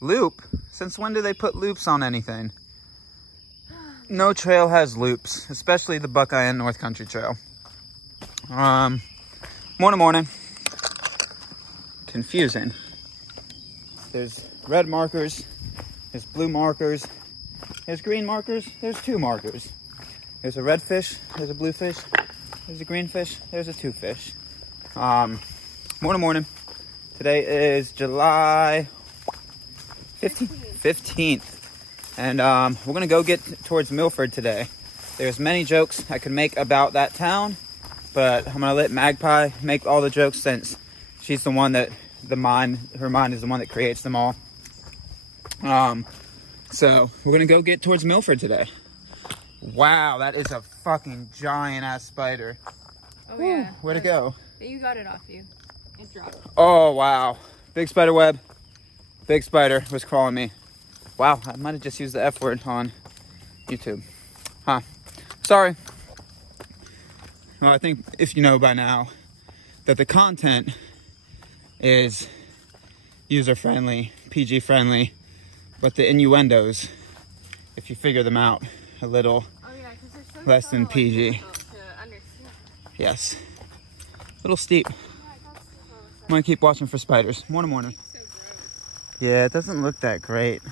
Loop? Since when do they put loops on anything? No trail has loops, especially the Buckeye and North Country Trail. Morning. Confusing. There's red markers, there's blue markers, there's green markers, there's 2 markers. There's a red fish, there's a blue fish, there's a green fish, there's a 2 fish. Morning. Today is July 15th. And we're gonna go get towards Milford today. There's many jokes I could make about that town, but I'm gonna let Magpie make all the jokes since she's the one that her mind is the one that creates them all. So we're gonna go get towards Milford today. Wow, that is a fucking giant ass spider. Oh yeah. Where'd it go? You got it off you. It dropped. Oh wow, big spider web. Big spider was crawling me. Wow, I might have just used the F word on YouTube. Huh. Sorry. Well, I think if you know by now that the content is user-friendly, PG-friendly, but the innuendos, if you figure them out, a little less than PG. Yes. A little steep. I'm gonna keep watching for spiders. Morning. Yeah, it doesn't look that great.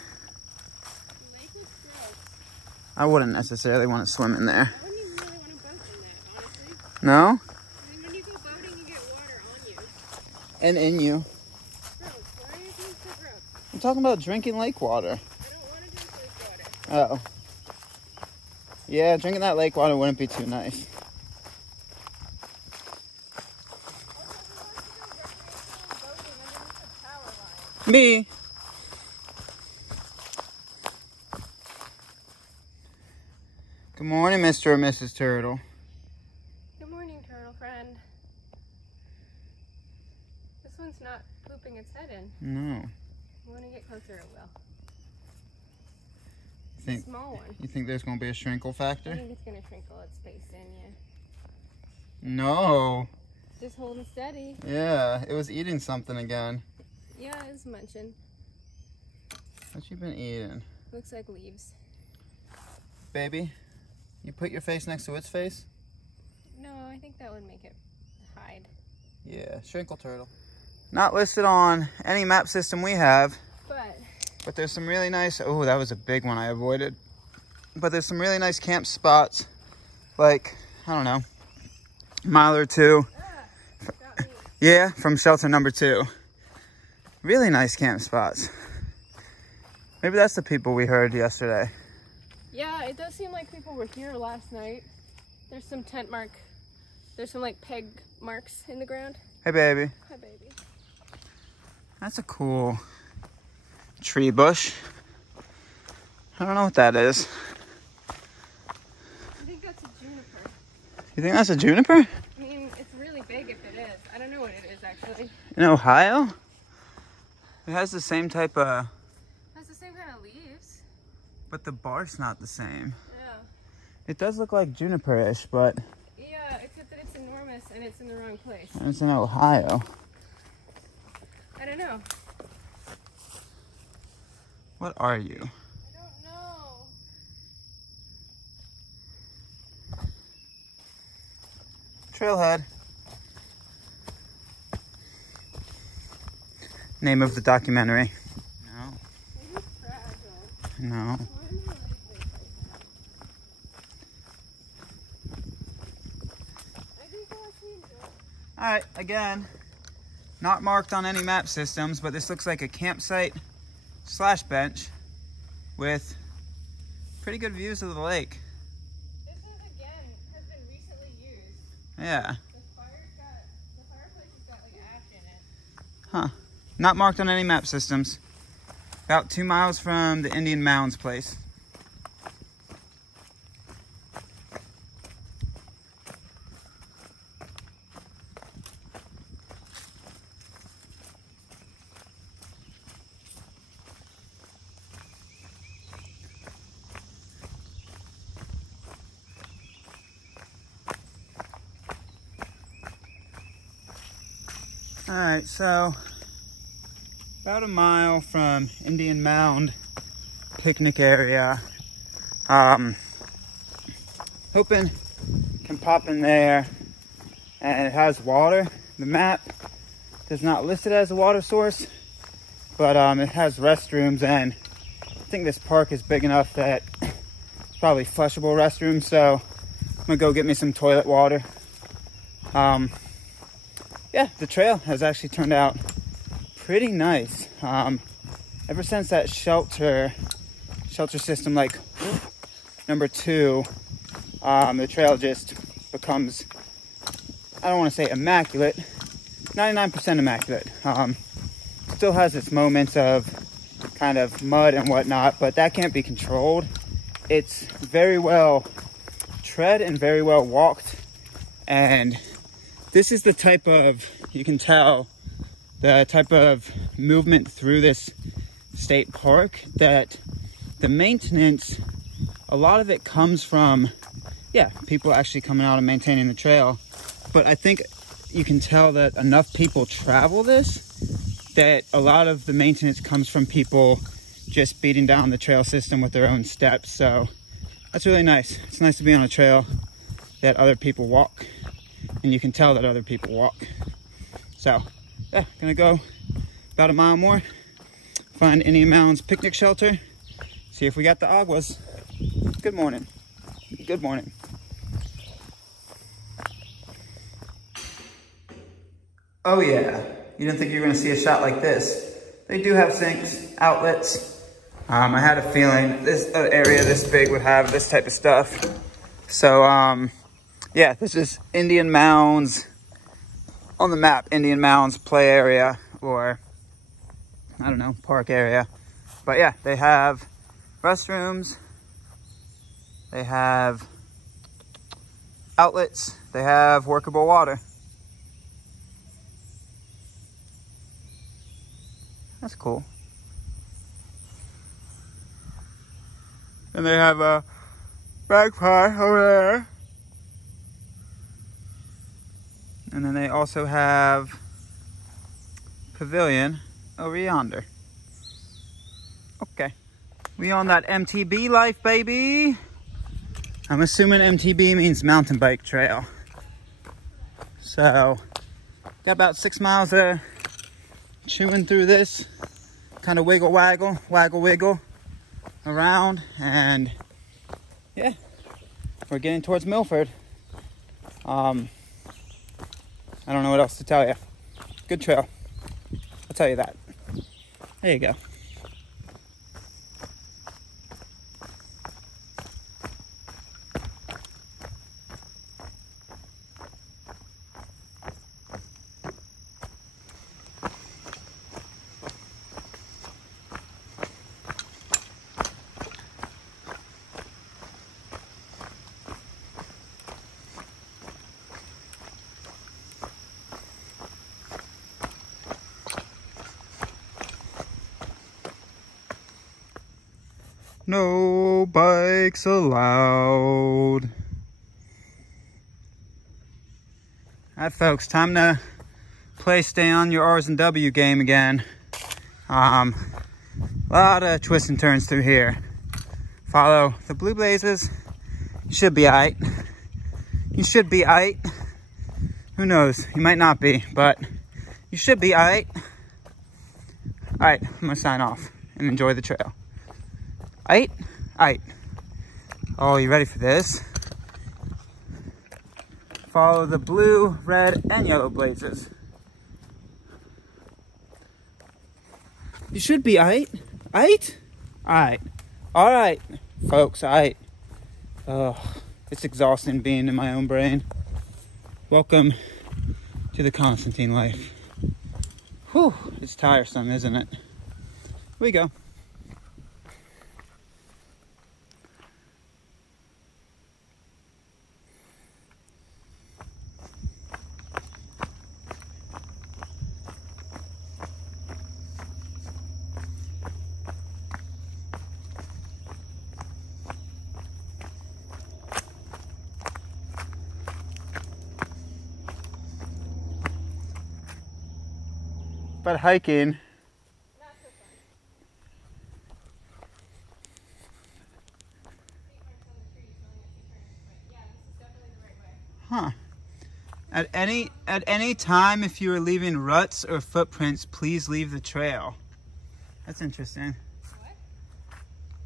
I wouldn't necessarily want to swim in there. I wouldn't even really want to boat in that, honestly. No? I mean, when you go boating, you get water on you. And in you. Gross. Why are you being so gross? I'm talking about drinking lake water. I don't want to drink lake water. Oh. Yeah, drinking that lake water wouldn't be too nice. Me. Good morning, Mr. or Mrs. Turtle. Good morning, turtle friend. This one's not pooping its head in. No. When I get closer, it will. Think, small one. You think there's going to be a shrinkle I factor? think it's going to shrinkle its face in, yeah. No. Just holding steady. Yeah, it was eating something again. Yeah, it's munching. What you been eating? Looks like leaves. Baby, you put your face next to its face? No, I think that would make it hide. Yeah, shrinkle turtle. Not listed on any map system we have. But there's some really nice, oh, that was a big one I avoided. But there's some really nice camp spots. Like, I don't know, a mile or 2. Yeah, from shelter number 2. Really nice camp spots. Maybe that's the people we heard yesterday. Yeah, it does seem like people were here last night. There's some there's some like peg marks in the ground. Hey, baby. Hi, baby. That's a cool tree bush. I don't know what that is. I think that's a juniper. You think that's a juniper? I mean, it's really big if it is. I don't know what it is, actually. In Ohio? It has the same type of... It has the same kind of leaves. But the bark's not the same. Yeah. It does look like juniper-ish, but... Yeah, except that it's enormous and it's in the wrong place. It's in Ohio. I don't know. What are you? I don't know. Trailhead. Name of the documentary. No. Maybe fragile. No. Why am I like this right now? I think I'll change it. Alright, again, not marked on any map systems, but this looks like a campsite / bench with pretty good views of the lake. This is, again, has been recently used. Yeah. The fireplace has got like ash in it. Huh. Not marked on any map systems. About 2 miles from the Indian Mound's place. All right, so About a mile from Indian Mound picnic area. Hoping can pop in there, and it has water. The map does not list it as a water source, but it has restrooms, and I think this park is big enough that it's probably flushable restrooms, so I'm gonna go get me some toilet water. Yeah, the trail has actually turned out pretty nice. Ever since that shelter system, like number 2, the trail just becomes, I don't want to say immaculate, 99% immaculate. Still has its moments of kind of mud and whatnot, but that can't be controlled. It's very well tread and very well walked, and this is the type of, you can tell, the type of movement through this state park that the maintenance, a lot of it comes from, yeah, people actually coming out and maintaining the trail. But I think you can tell that enough people travel this that a lot of the maintenance comes from people just beating down the trail system with their own steps. So that's really nice. It's nice to be on a trail that other people walk, and you can tell that other people walk. So yeah, gonna go about a mile more, find Indian Mound's picnic shelter, see if we got the aguas. Good morning. Good morning. Oh yeah, you didn't think you were gonna see a shot like this. They do have sinks, outlets. I had a feeling this area this big would have this type of stuff. So yeah, this is Indian Mound's, on the map, Indian Mound's play area, or I don't know, park area. But yeah, they have restrooms, they have outlets, they have workable water. That's cool. And they have a magpie over there. And then they also have pavilion over yonder. Okay. We on that MTB life, baby. I'm assuming MTB means mountain bike trail. So, got about 6 miles of chewing through this. Kind of wiggle, waggle, waggle, wiggle around. And yeah, we're getting towards Milford. I don't know what else to tell you. Good trail. I'll tell you that. There you go. No bikes allowed. All right, folks, time to play stay on your R's and W game again. A lot of twists and turns through here. Follow the blue blazes. You should be aight. You should be aight. Who knows? You might not be, but you should be aight. All right, I'm gonna sign off and enjoy the trail. Aight? Aight. Oh, you ready for this? Follow the blue, red, and yellow blazes. You should be aight. Aight? Aight. Alright, folks, aight. Oh, it's exhausting being in my own brain. Welcome to the Constantine life. Whew, it's tiresome, isn't it? Here we go. But hiking. No, Huh. At any time, if you are leaving ruts or footprints, please leave the trail. That's interesting. What?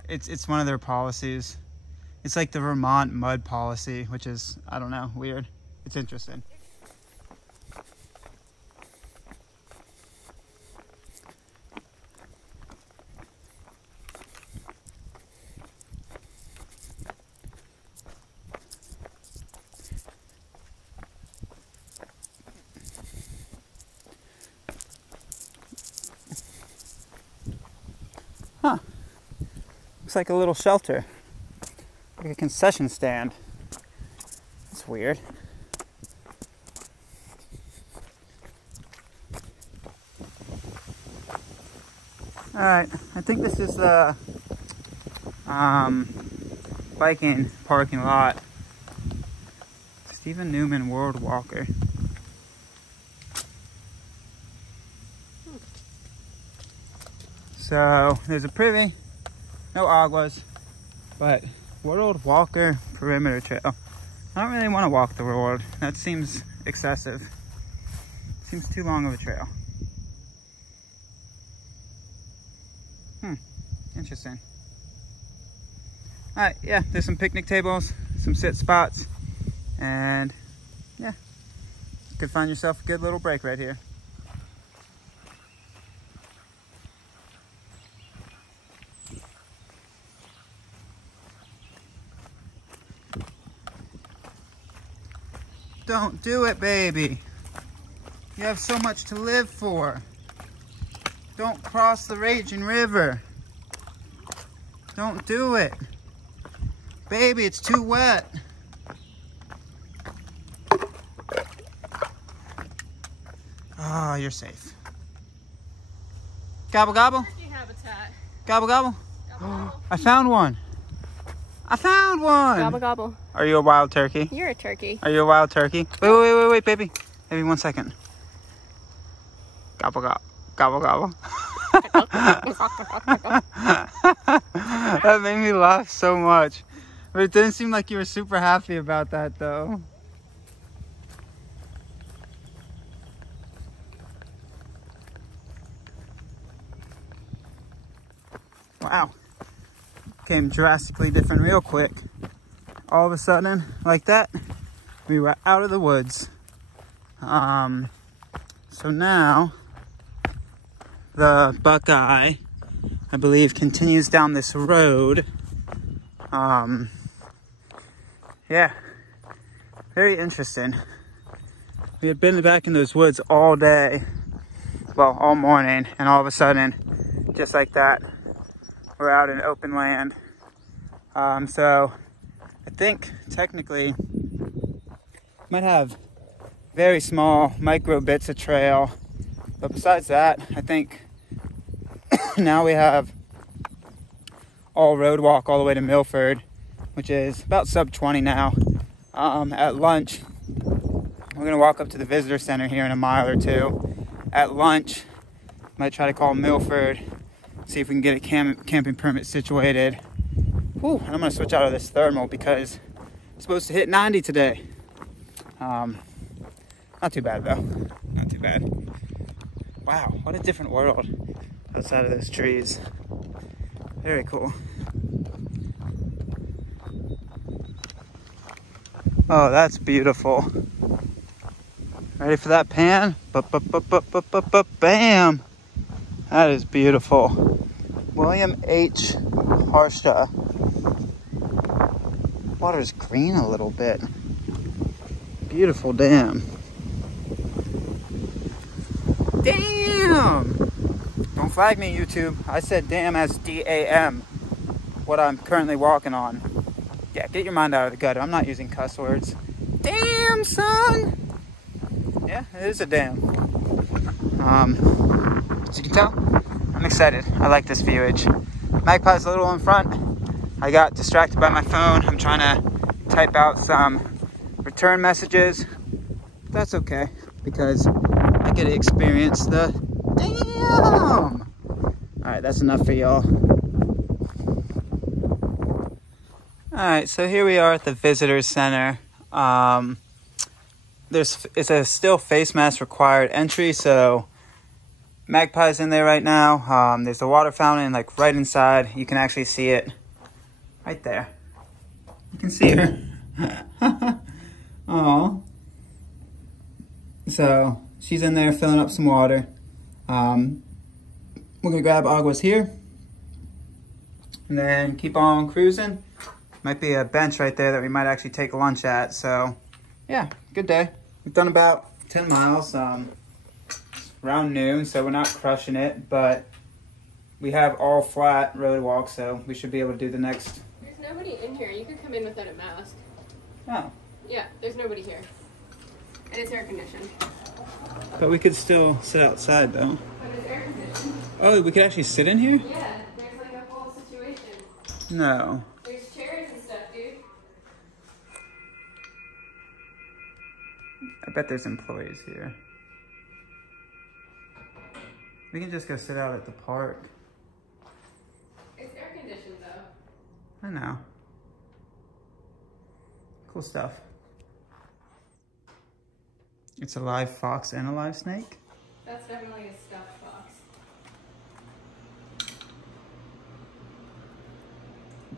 It's one of their policies. It's like the Vermont mud policy, which is, I don't know, weird. It's interesting. Huh. Looks like a little shelter. Like a concession stand. That's weird. Alright, I think this is the Viking Parking Lot. Stephen Newman World Walker. So there's a privy, no aguas, but World Walker Perimeter Trail. I don't really want to walk the world. That seems excessive. Seems too long of a trail. Interesting. Alright, yeah, there's some picnic tables, some sit spots, and yeah, you could find yourself a good little break right here. Don't do it, baby. You have so much to live for. Don't cross the raging river. Don't do it. Baby, it's too wet. Oh, you're safe. Gobble, gobble. Turkey habitat. Gobble, gobble. Gobble, gobble. I found one. I found one. Gobble, gobble. Are you a wild turkey? You're a turkey. Are you a wild turkey? Wait, baby. Maybe 1 second. Gobble, gobble. Gobble, gobble. That made me laugh so much. But it didn't seem like you were super happy about that, though. Wow. Became drastically different real quick. All of a sudden, like that, we were out of the woods. So now, the Buckeye, I believe, continues down this road. Yeah, very interesting. We had been back in those woods all day, well, all morning, and all of a sudden, just like that, we're out in open land. So I think technically might have very small micro bits of trail, but besides that, I think now we have all road walk all the way to Milford, which is about sub 20 now. At lunch, we're gonna walk up to the visitor center here in a mile or two. At lunch, might try to call Milford, see if we can get a camping permit situated. Whew, and I'm gonna switch out of this thermal because it's supposed to hit 90 today. Not too bad though, not too bad. Wow, what a different world outside of those trees. Very cool. Oh, that's beautiful. Ready for that pan? Bam! That is beautiful. William H. Harsha. Water's green a little bit. Beautiful dam. Damn! Don't flag me, YouTube. I said dam as D-A-M. What I'm currently walking on. Yeah, get your mind out of the gutter. I'm not using cuss words. Damn, son! Yeah, it is a dam. As you can tell, I'm excited. I like this viewage. Magpie's a little in front. I got distracted by my phone. I'm trying to type out some return messages. That's okay, because I get to experience the damn! Alright, that's enough for y'all. Alright, so here we are at the visitor center. it's a still face mask required entry, so Magpie's in there right now. There's the water fountain like right inside. You can actually see it right there. You can see her. Oh. So she's in there filling up some water. We're gonna grab Agua's here and then keep on cruising. Might be a bench right there that we might actually take lunch at. So yeah, good day. We've done about 10 miles, around noon, so we're not crushing it, but we have all flat road walk, so we should be able to do the next. There's nobody in here. You could come in without a mask. Oh. Yeah, there's nobody here. And it's air conditioned. But we could still sit outside though. But it's air conditioned. Oh, we could actually sit in here? Yeah, there's like a whole situation. No. There's chairs and stuff, dude. I bet there's employees here. We can just go sit out at the park. It's air conditioned though. I know. Cool stuff. It's a live fox and a live snake. That's definitely a stuffed fox.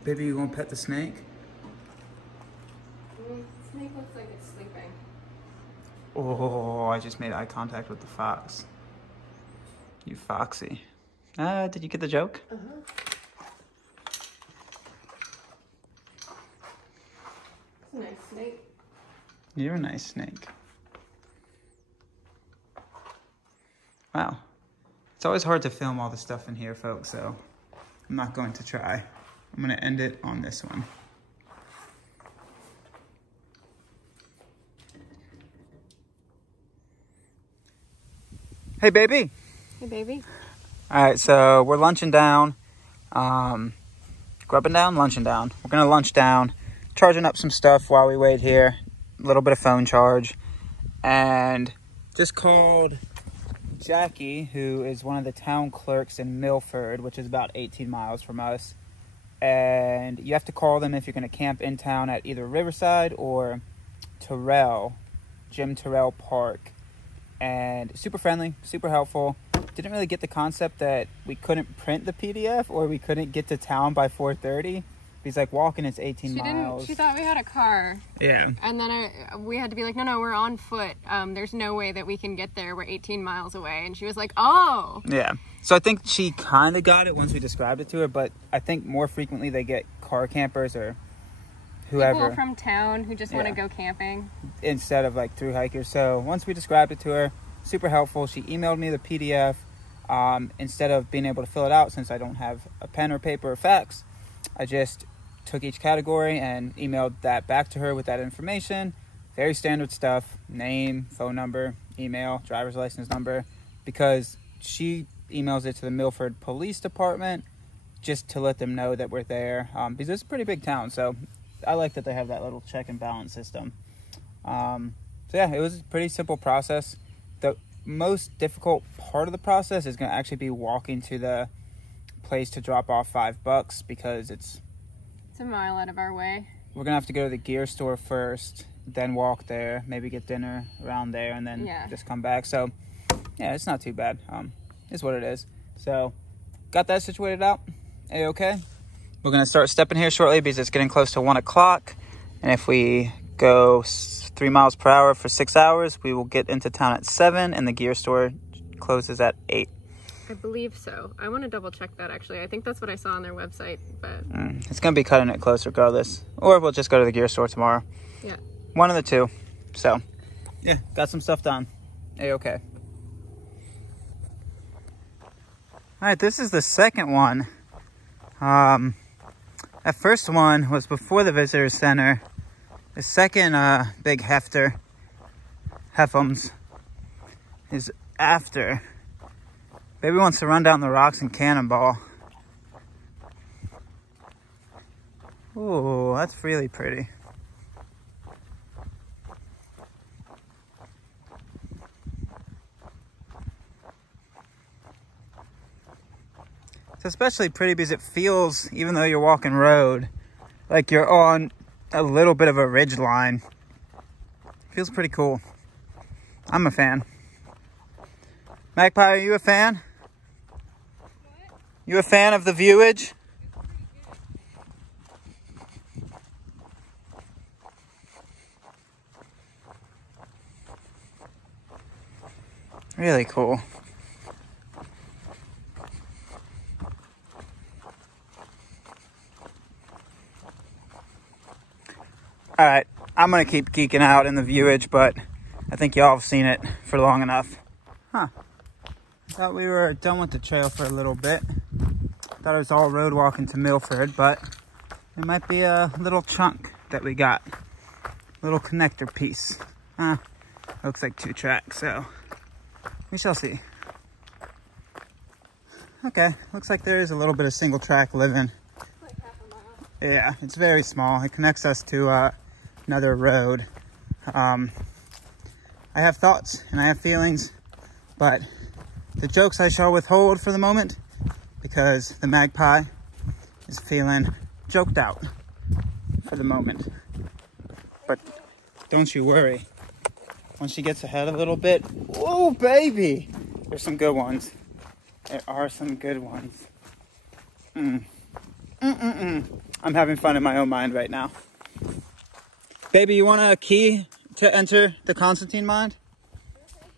Baby, you won't pet the snake? Snake looks like it's sleeping. Oh, I just made eye contact with the fox. You foxy. Did you get the joke? Uh-huh. It's a nice snake. You're a nice snake. Wow. It's always hard to film all the stuff in here, folks, so I'm not going to try. I'm going to end it on this one. Hey, baby. Hey, baby. All right, so we're lunching down. Grubbing down, lunching down. We're going to lunch down, charging up some stuff while we wait here. A little bit of phone charge. And just called Jackie, who is one of the town clerks in Milford, which is about 18 miles from us. And you have to call them if you're going to camp in town at either Riverside or Terrell, Jim Terrell Park. And super friendly, super helpful. Didn't really get the concept that we couldn't print the PDF or we couldn't get to town by 4:30. He's like, walking is 18 miles. She thought we had a car. Yeah. And then we had to be like, no, we're on foot. There's no way that we can get there. We're 18 miles away. And she was like, oh. Yeah. So I think she kind of got it once we described it to her, but I think more frequently they get car campers or whoever. People from town who just want to go camping. Instead of like through hikers. So once we described it to her, super helpful. She emailed me the PDF. Instead of being able to fill it out, since I don't have a pen or paper or fax, I just took each category and emailed that back to her with that information. Very standard stuff: name, phone number, email, driver's license number, because she emails it to the Milford Police Department just to let them know that we're there, because it's a pretty big town, so I like that they have that little check and balance system. So yeah, it was a pretty simple process. The most difficult part of the process is going to actually be walking to the place to drop off $5, because it's a mile out of our way. We're going to have to go to the gear store first, then walk there, maybe get dinner around there, and then just come back. So yeah, it's not too bad. It's what it is. So got that situated out. A-okay. We're going to start stepping here shortly because it's getting close to 1 o'clock. And if we go 3 miles per hour for 6 hours, we will get into town at 7, and the gear store closes at 8. I believe so. I want to double check that, actually. I think that's what I saw on their website, but it's going to be cutting it close regardless. Or we'll just go to the gear store tomorrow. Yeah. One of the two. So, yeah, got some stuff done. A-okay. All right, this is the second one. That first one was before the visitor center. The second big Heffums, is after. Baby wants to run down the rocks and cannonball. Ooh, that's really pretty. It's especially pretty because it feels, even though you're walking road, like you're on a little bit of a ridge line. Feels pretty cool. I'm a fan. Magpie, are you a fan? What? You a fan of the viewage? Really cool. All right, I'm gonna keep geeking out in the viewage, but I think y'all have seen it for long enough. Huh. I thought we were done with the trail for a little bit. Thought it was all road walking to Milford, but there might be a little chunk that we got. Little connector piece. Looks like 2 tracks, so we shall see. Okay, looks like there is a little bit of single track living. Like half a mile. Yeah, it's very small. It connects us to another road. I have thoughts and I have feelings, but the jokes I shall withhold for the moment because the magpie is feeling joked out for the moment. But don't you worry. Once she gets ahead a little bit, oh baby, there's some good ones. There are some good ones. I'm having fun in my own mind right now. Baby, you want a key to enter the Constantine mind? Sure, thank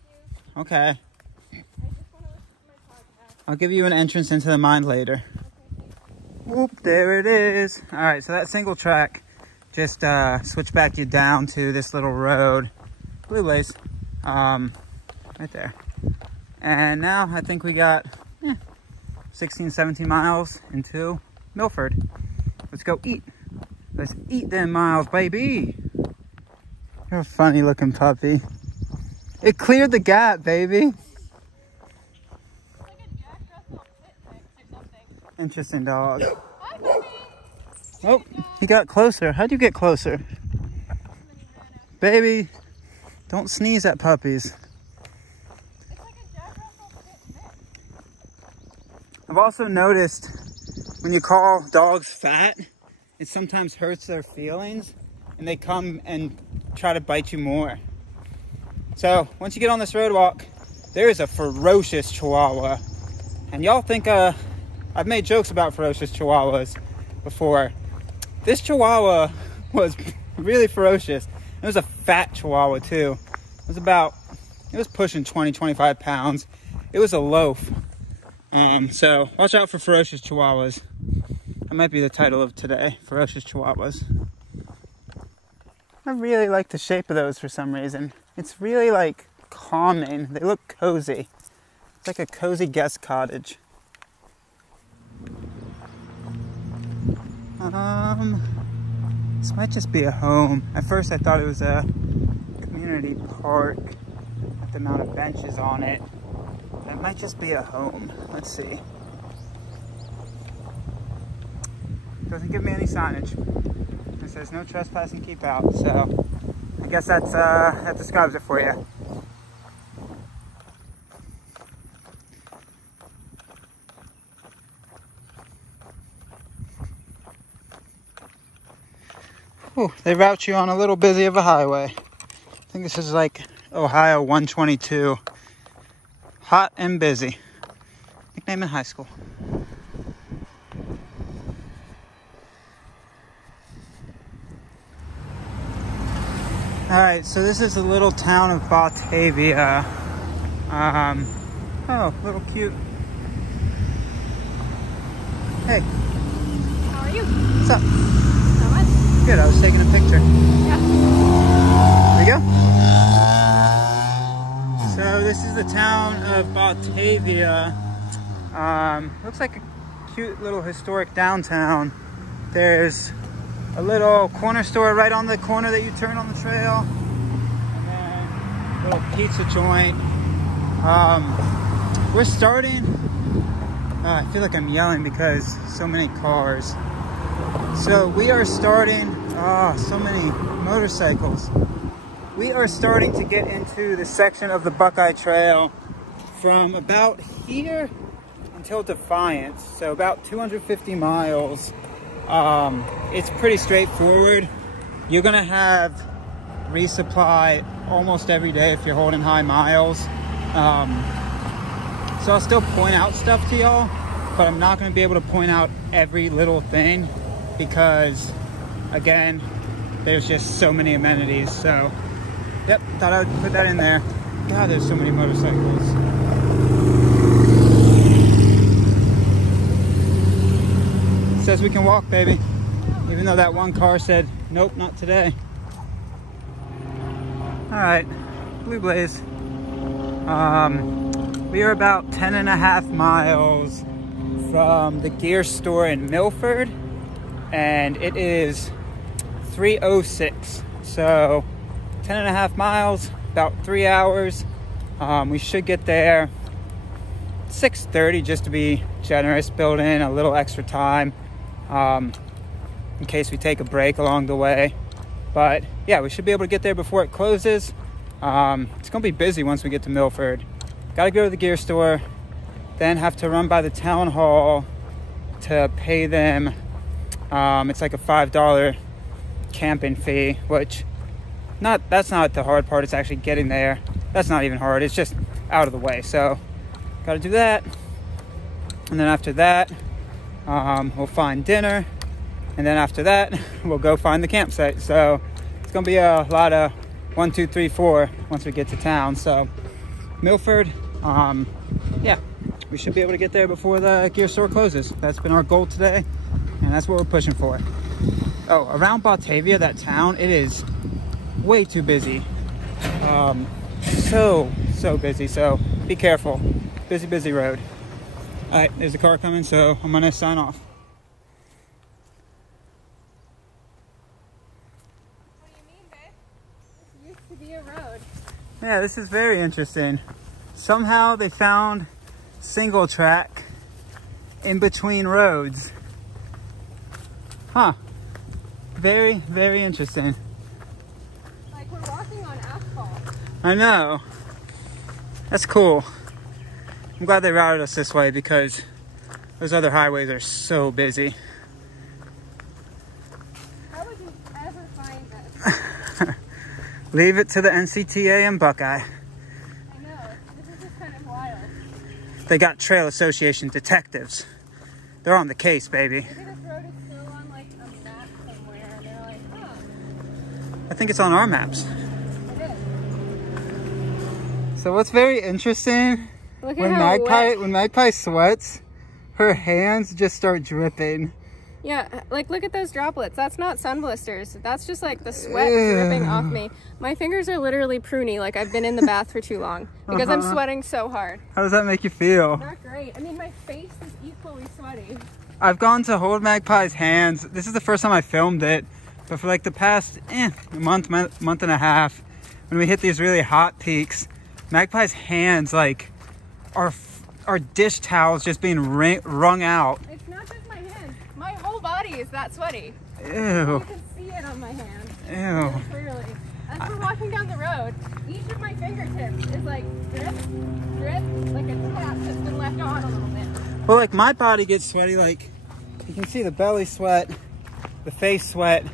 you. Okay. I just want to listen to my podcast. I'll give you an entrance into the mind later. Okay, thanks. Whoop, there it is. All right, so that single track just switch back you down to this little road. Blue lace. Right there. And now I think we got 16, 17 miles into Milford. Let's go eat. Let's eat them miles, baby. You're a funny looking puppy. It cleared the gap, baby. It's like a Jack Russell pit mix or something. Interesting dog. Hi, baby. Oh, he got closer. How'd you get closer? And then he ran out. Baby, don't sneeze at puppies. It's like a Jack Russell pit mix. I've also noticed when you call dogs fat, it sometimes hurts their feelings and they come and try to bite you more. So once you get on this road walk, there is a ferocious Chihuahua. And y'all think I've made jokes about ferocious Chihuahuas before. This Chihuahua was really ferocious. It was a fat Chihuahua too. It was pushing 20, 25 pounds. It was a loaf. So watch out for ferocious Chihuahuas. That might be the title of today, Ferocious Chihuahuas. I really like the shape of those for some reason. It's really like calming. They look cozy. It's like a cozy guest cottage. This might just be a home. At first I thought it was a community park with the amount of benches on it. It might just be a home. Let's see. Doesn't give me any signage. It says no trespassing, keep out. So I guess that describes it for you. Ooh, they route you on a little busy of a highway. I think this is like Ohio 122. Hot and busy. Nickname in high school. Alright, so this is the little town of Batavia. Oh, little cute. Hey, How are you? what's up? Not much. Good, I was taking a picture. Yeah. There you go. So this is the town of Batavia. Looks like a cute little historic downtown. There's a little corner store right on the corner that you turn on the trail. And then a little pizza joint. We're starting, I feel like I'm yelling because so many cars. So we are starting, so many motorcycles. We are starting to get into the section of the Buckeye Trail from about here until Defiance. So about 250 miles. It's pretty straightforward. You're gonna have resupply almost every day if you're holding high miles. So I'll still point out stuff to y'all, but I'm not going to be able to point out every little thing because, again, there's just so many amenities. So, yep, thought I would put that in there. God, there's so many motorcycles. It says we can walk, baby. Even though that one car said, nope, not today. All right, Blue Blaze. We are about 10.5 miles from the gear store in Milford, and it is 3:06. So 10.5 miles, about 3 hours. We should get there 6:30 just to be generous, build in a little extra time in case we take a break along the way. But yeah, we should be able to get there before it closes. It's gonna be busy once we get to Milford. Gotta go to the gear store, then have to run by the town hall to pay them. It's like a $5 camping fee, which that's not the hard part. It's actually getting there. That's not even hard. It's just out of the way. So gotta do that. And then after that, we'll find dinner. And then after that, we'll go find the campsite. So it's gonna be a lot of 1, 2, 3, 4 once we get to town. So Milford, yeah, we should be able to get there before the gear store closes. That's been our goal today, and that's what we're pushing for. Oh, around Batavia, that town, it is way too busy. So busy, so be careful. Busy road. All right, there's a car coming, so I'm gonna sign off. What do you mean, babe? This used to be a road. Yeah, this is very interesting. Somehow they found single track in between roads. Huh. Very interesting. Like we're walking on asphalt. I know. That's cool. I'm glad they routed us this way because those other highways are so busy. How would you ever find this? Leave it to the NCTA and Buckeye. I know. This is just kind of wild. They got Trail Association detectives. They're on the case, baby. Maybe this road is still on like a map somewhere and they're like, huh. I think it's on our maps. It is. So what's very interesting, Look at how wet. when Magpie sweats, her hands just start dripping. Yeah, like look at those droplets. That's not sun blisters. That's just like the sweat dripping off me. My fingers are literally pruny, like I've been in the bath for too long because I'm sweating so hard. How does that make you feel? Not great. I mean, my face is equally sweaty. I've gone to hold Magpie's hands. This is the first time I filmed it, but for like the past month and a half, when we hit these really hot peaks, Magpie's hands like are dish towels just being wrung out. It's not just my hands. My whole body is that sweaty. Ew. You can see it on my hands. Ew. Really clearly. As we're walking down the road, each of my fingertips is like drip, drip, like a tap that's been left on a little bit. Well, like my body gets sweaty, like you can see the belly sweat, the face sweat,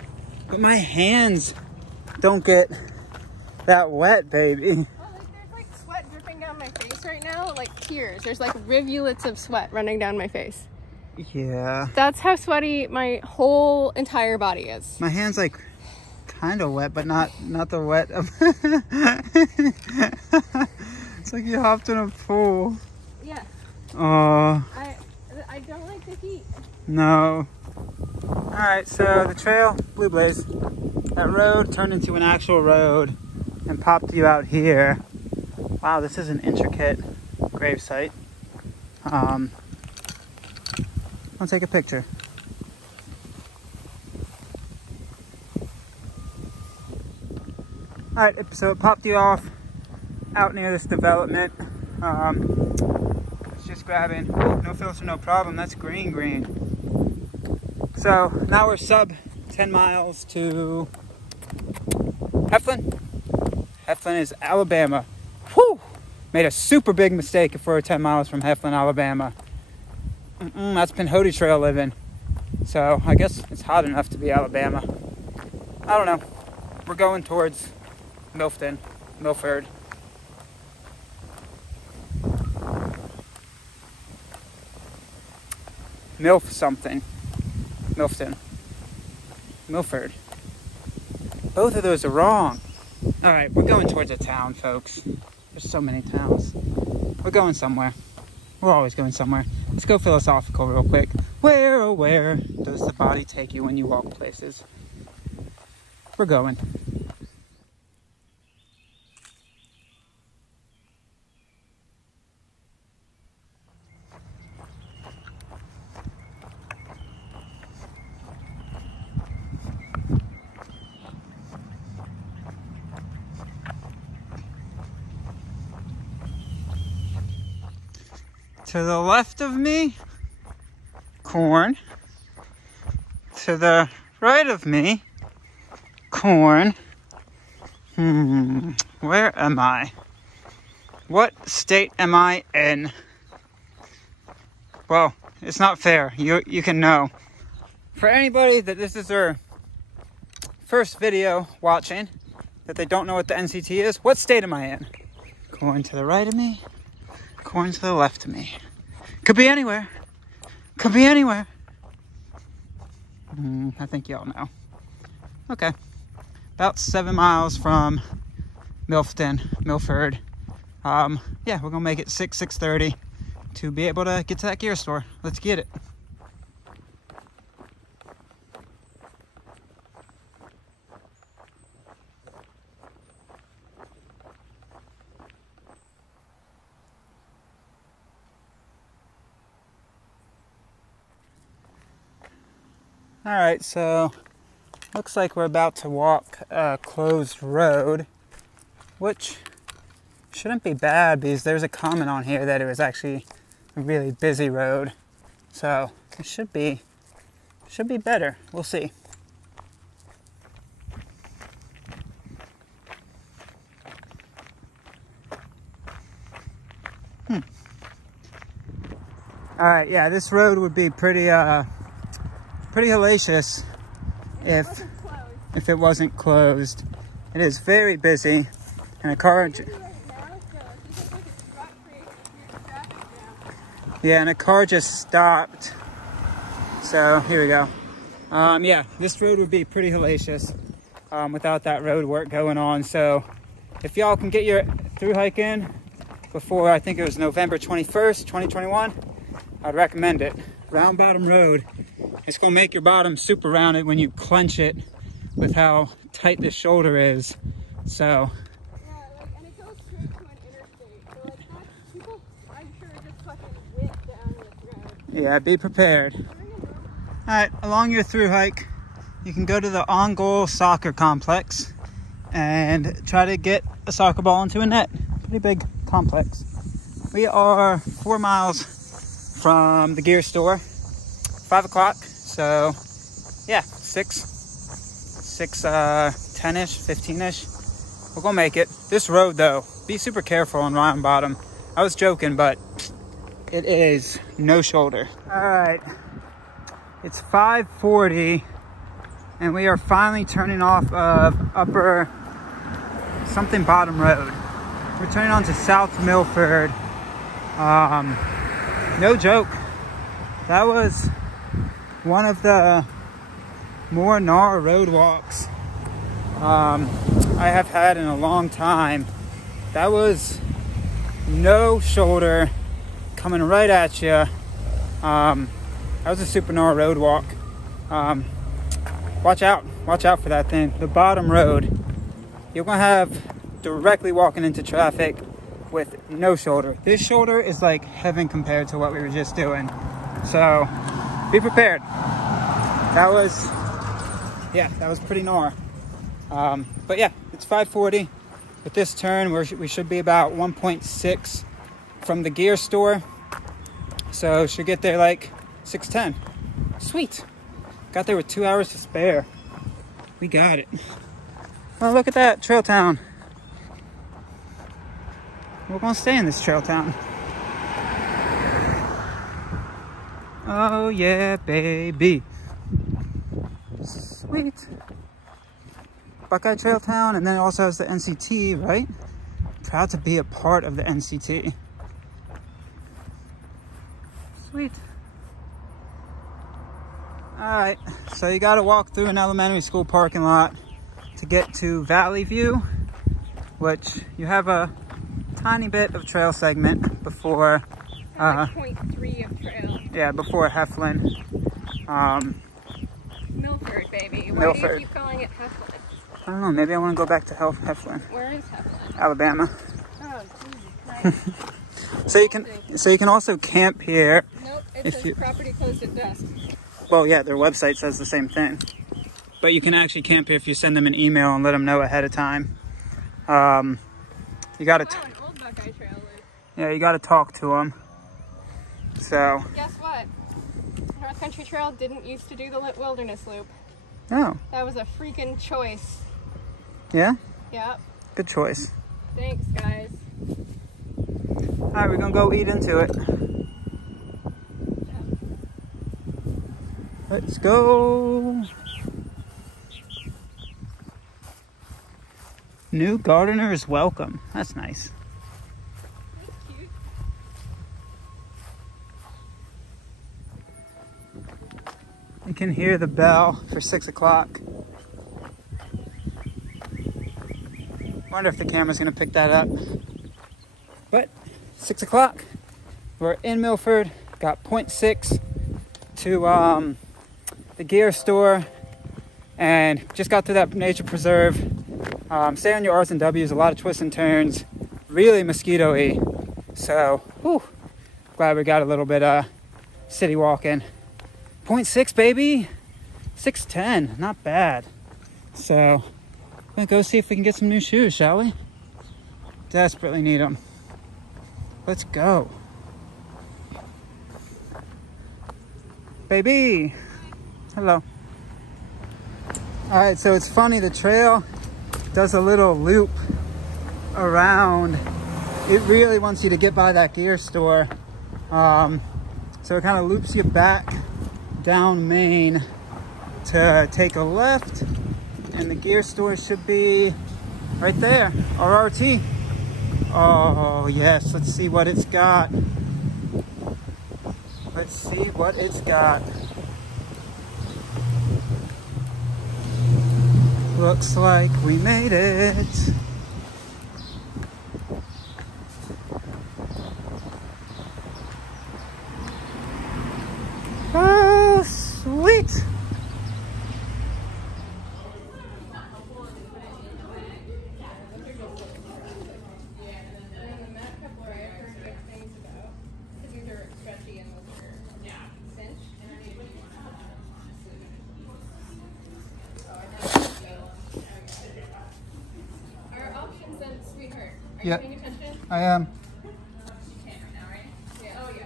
but my hands don't get that wet, baby. Oh, like there's like sweat dripping down my face right now, like tears. There's like rivulets of sweat running down my face. Yeah. That's how sweaty my whole entire body is. My hand's like kind of wet, but not the wet of it's like you hopped in a pool. Yeah. Oh. I don't like the heat. No. Alright, so the trail, Blue Blaze. That road turned into an actual road and popped you out here. Wow, this is an intricate grave site. I'll take a picture. Alright, so it popped you off out near this development. It's just grabbing, no filter, no problem. That's green. So now we're sub 10 miles to Heflin. Heflin is Alabama. Whew! Made a super big mistake if we're 10 miles from Heflin, Alabama. That's Pinhoti Trail living. So I guess it's hot enough to be Alabama. I don't know. We're going towards Milford. Milf something. Milford. Both of those are wrong. Alright, we're going towards a town, folks. There's so many towns. We're going somewhere. We're always going somewhere. Let's go philosophical real quick. Where, oh where, does the body take you when you walk places? We're going. To the left of me, corn. To the right of me, corn. Where am I? What state am I in? Well, it's not fair. You can know. For anybody that this is their first video watching, that they don't know what the NCT is, what state am I in? Corn to the right of me, corn to the left of me. Could be anywhere. Could be anywhere. I think y'all know. Okay. About 7 miles from Milford. Yeah, we're gonna make it 6:30 to be able to get to that gear store. Let's get it. All right, so looks like we're about to walk a closed road, which shouldn't be bad because there's a comment on here that it was actually a really busy road. So it should be better. We'll see. All right, yeah, this road would be pretty hellacious if it wasn't closed. It is very busy, and a car. Yeah, and a car just stopped. So here we go. Yeah, this road would be pretty hellacious without that road work going on. So if y'all can get your through hike in before, I think it was November 21st, 2021, I'd recommend it. Round bottom road. It's gonna make your bottom super rounded when you clench it with how tight this shoulder is. So yeah, like, and it goes straight to an interstate. So like that's, people, I'm sure, just fucking whip down this road. yeah, be prepared. All right, along your through hike, you can go to the On Goal Soccer Complex and try to get a soccer ball into a net. Pretty big complex. We are 4 miles from the gear store. 5 o'clock. So yeah, 10-ish, 15-ish. We're gonna make it. This road though, be super careful on round bottom. I was joking, but it is no shoulder. All right, it's 5:40 and we are finally turning off of upper something bottom road. We're turning on to South Milford. No joke, that was one of the more gnarly road walks I have had in a long time. That was no shoulder coming right at you. That was a super gnarly road walk. Watch out for that thing. The bottom road, you're gonna have directly walking into traffic with no shoulder. This shoulder is like heaven compared to what we were just doing. So be prepared. That was pretty gnarly. But yeah, it's 5:40. With this turn, we should be about 1.6 from the gear store. So should get there like 6:10. Sweet. Got there with 2 hours to spare. We got it. Oh, look at that, trail town. We're gonna stay in this trail town. Oh yeah, baby. Sweet. Buckeye Trail town, and then it also has the NCT, right? Proud to be a part of the NCT. Sweet. All right, so you got to walk through an elementary school parking lot to get to Valley View, which you have a tiny bit of trail segment before. Like 0.3 of trail. Yeah, before Heflin. Milford, baby. Why Milford. do you keep calling it Heflin? I don't know, maybe I want to go back to Heflin. Where is Heflin? Alabama. Oh, Jesus Christ. So you can also camp here. Nope, it says property closed at dusk. Well, yeah, their website says the same thing. But you can actually camp here if you send them an email and let them know ahead of time. You got to. An old Buckeye Trail loop. Yeah, you got to talk to them. So. Guess what? North Country Trail didn't used to do the wilderness loop. Oh. That was a freaking choice. Yeah. Yep. Good choice. Thanks, guys. All right, we're gonna go eat into it. Let's go. New gardeners welcome. That's nice. That's cute. You can hear the bell for 6 o'clock. Wonder if the camera's gonna pick that up. But 6 o'clock, we're in Milford. Got 0.6 to the gear store, and just got through that nature preserve. Stay on your R's and W's, a lot of twists and turns, really mosquito-y. So, whew, glad we got a little bit city walking. 0.6, baby, 6'10", not bad. So, we're gonna go see if we can get some new shoes, shall we? Desperately need them. Let's go. Baby, hello. All right, so it's funny, the trail does a little loop around. It really wants you to get by that gear store. So it kind of loops you back down Main to take a left, and the gear store should be right there, RRT. Oh yes, let's see what it's got. Let's see what it's got. Looks like we made it. Oh, sweet. Yeah, I am. You can now, right? Yeah. Oh, yeah.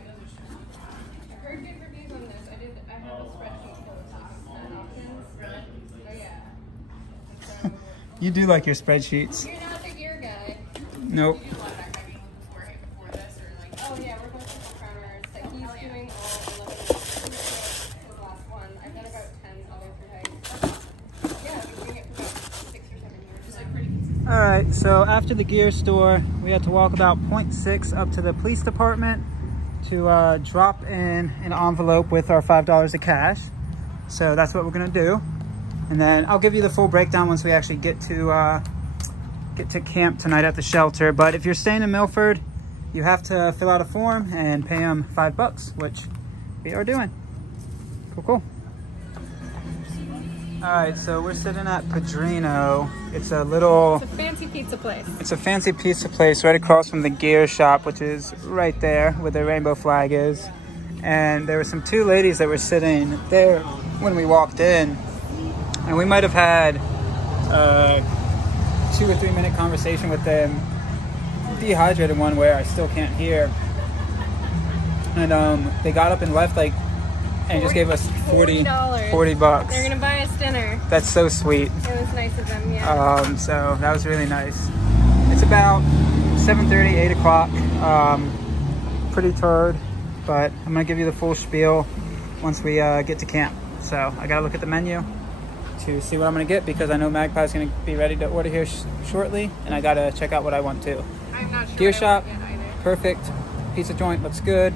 I've heard good reviews on this. I have a spreadsheet full of options. Really? Oh, yeah. So, You do like your spreadsheets. you're not the gear guy. Nope. You do a lot of backpacking before this, or like? Oh, yeah. We're going to the crowners. Like, he's doing all 11 his last one. I've done about 10 other through hikes. Yeah, I've been doing it for about 6 or 7 years. Just like pretty consistent. All right, so after the gear store, we had to walk about 0.6 up to the police department to drop in an envelope with our $5 of cash. So that's what we're gonna do. And then I'll give you the full breakdown once we actually get to camp tonight at the shelter. But if you're staying in Milford, you have to fill out a form and pay them $5, which we are doing. Cool, cool. All right, so we're sitting at Padrino. It's a fancy pizza place. It's a fancy pizza place right across from the gear shop, which is right there where the rainbow flag is. And there were some two ladies that were sitting there when we walked in. And we might have had a 2 or 3 minute conversation with them. Dehydrated one where I still can't hear. And they got up and left and just gave us $40. They're gonna buy us dinner. That's so sweet. It was nice of them, yeah. So that was really nice. It's about 7:30, 8 o'clock. Pretty tired, but I'm gonna give you the full spiel once we get to camp. So I gotta look at the menu. to see what I'm gonna get because I know Magpie's gonna be ready to order here shortly, and I gotta check out what I want too. I'm not sure. Gear shop, what I want yet either. perfect. Pizza joint looks good.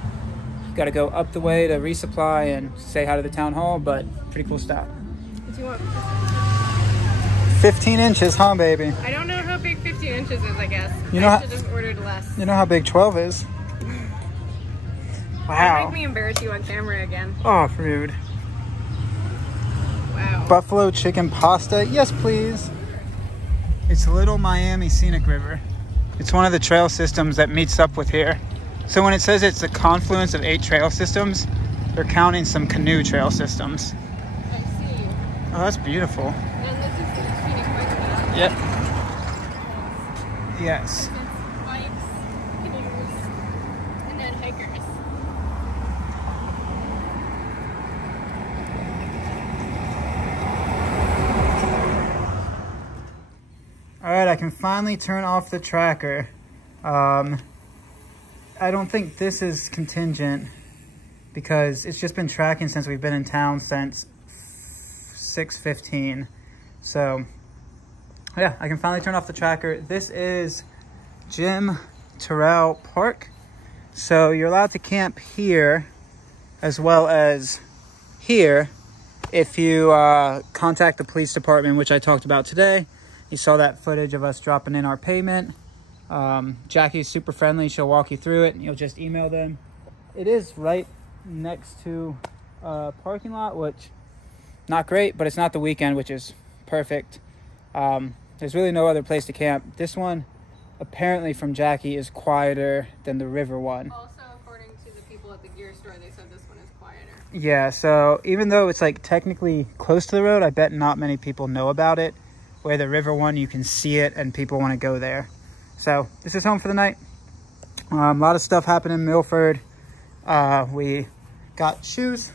Got to go up the way to resupply and say hi to the town hall, but pretty cool stop. Do you want 15 inches, huh, baby? I don't know how big 15 inches is, I guess. You know I how- should have ordered less. You know how big 12 is? Don't Wow. make me embarrass you on camera again. Oh, rude. Wow. Buffalo chicken pasta. Yes, please. It's Little Miami Scenic River. It's one of the trail systems that meets up with here. So when it says it's a confluence of 8 trail systems, they're counting some canoe trail systems. I see. Oh, that's beautiful. And this is the scenic path. Yep. Yes. It's bikes, canoes, and then hikers. All right, I can finally turn off the tracker. I don't think this is contingent because it's just been tracking since we've been in town since 6:15. So yeah, I can finally turn off the tracker. This is Jim Terrell Park. So you're allowed to camp here as well as here if you contact the police department, which I talked about today. You saw that footage of us dropping in our payment. Jackie's super friendly. She'll walk you through it and you'll just email them. It is right next to a parking lot, which not great, but it's not the weekend, which is perfect. There's really no other place to camp. This one, apparently from Jackie, is quieter than the river one. Also, according to the people at the gear store, they said this one is quieter. Yeah, so even though it's like technically close to the road, I bet not many people know about it. Where the river one, you can see it and people want to go there. So this is home for the night. A lot of stuff happened in Milford. We got shoes.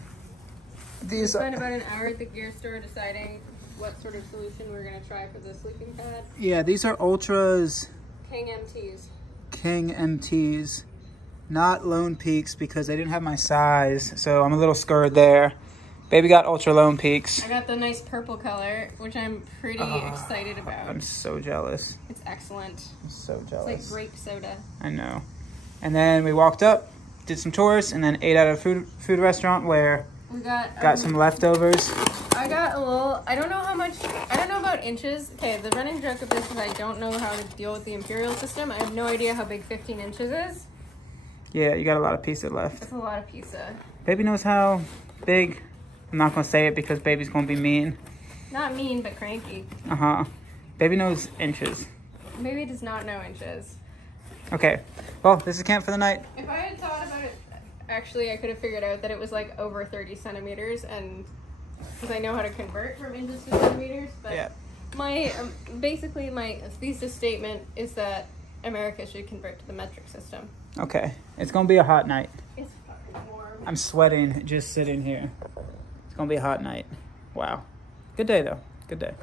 We spent about an hour at the gear store deciding what sort of solution we're going to try for the sleeping pad. Yeah, these are Ultras King MTs. King MTs, not Lone Peaks because they didn't have my size. So I'm a little scared there. Baby got Ultra Lone Peaks. I got the nice purple color, which I'm pretty excited about. I'm so jealous. It's excellent. I'm so jealous. It's like grape soda. I know. And then we walked up, did some tours, and then ate at a food restaurant where We got some leftovers. I got a little, I don't know how much, I don't know about inches. Okay, the running joke of this is I don't know how to deal with the imperial system. I have no idea how big 15 inches is. Yeah, you got a lot of pizza left. That's a lot of pizza. Baby knows how big. I'm not going to say it because baby's going to be mean. Not mean, but cranky. Uh-huh. Baby knows inches. Baby does not know inches. Okay. Well, this is camp for the night. If I had thought about it, actually, I could have figured out that it was like over 30 centimeters, and because I know how to convert from inches to centimeters. But Yeah. my basically my thesis statement is that America should convert to the metric system. Okay. It's going to be a hot night. It's fucking warm. I'm sweating just sitting here. It's going to be a hot night. Wow. Good day, though. Good day.